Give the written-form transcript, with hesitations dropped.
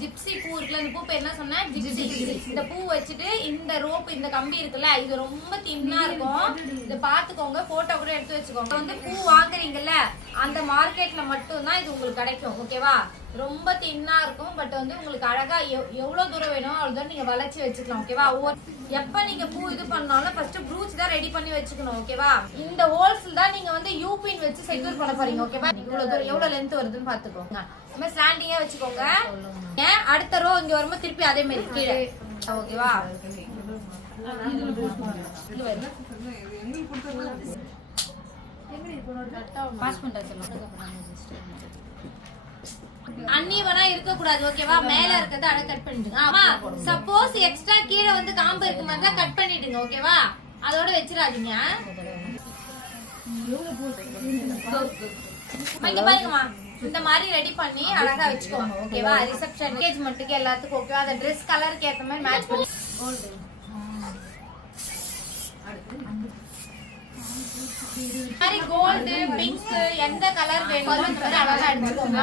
Gypsy பூ இருக்குல்ல, இந்த பூ பேர் என்ன சொன்னேன்? ஜிப்சி. இந்த பூ வச்சுட்டு இந்த ரோப் இந்த கம்பி இருக்குல்ல, இது ரொம்ப தின்னா இருக்கும். இத பாத்துக்கோங்க, போட்டோ கூட எடுத்து வச்சுக்கோங்க. வந்து பூ வாங்குறீங்கல்ல, அந்த மார்க்கெட்ல மட்டும் தான் இது உங்களுக்கு கிடைக்கும். ஓகேவா? ரொம்ப தின்னா இருக்கும். பட் வந்து உங்களுக்கு அழகா எவ்வளவு தூரம் வேணும் அவ்வளவு தூரம் நீங்க வளைச்சு வச்சுக்கலாம். ஓகேவா? எப்ப நீங்க பூ இது பண்ணாலும் ஃபர்ஸ்ட் ப்ரூச் தான் ரெடி பண்ணி வச்சுக்கணும். ஓகேவா? இந்த ஹோல்ஸ் தான் நீங்க வந்து யூபின் வச்சு செக்யூர் பண்ண போறீங்க. ஓகேவா? இவ்வளவு தூரம் எவ்வளவு லென்த் வருதுன்னு பாத்துக்கோங்க. நம்ம ஸ்டாண்டிங்கா வச்சுக்கோங்க. அடுத்த ரோ இங்க வரும்போது திருப்பி அதே மாதிரி கீழே. ஓகேவா? பாஸ் பண்ற சொல்லுங்க. அன்னிவனா இருக்க கூடாது. ஓகேவா? மேல இருக்கத அட கட் பண்ணிடுங்க. ஆமா, சப்போஸ் எக்ஸ்ட்ரா கீழ வந்து காம்பு இருக்கு மாதிரி தான் கட் பண்ணிடுங்க. ஓகேவா? அதோட வெச்சிராதீங்க. இங்க பாருங்கம்மா, இந்த மாதிரி ரெடி பண்ணி அழகா வச்சுக்கோங்க. ஓகேவா? ரிசப்ஷன் என்கேஜ்மென்ட்க்கு எல்லாத்துக்கும் ஓகேவா? அந்த Dress கலருக்கு ஏத்த மாதிரி மேட்ச் பண்ணி கோல்டு பிங்க் எந்த கலர் வேணுமோ அந்த மாதிரி அழகா எடுத்துக்கோங்க.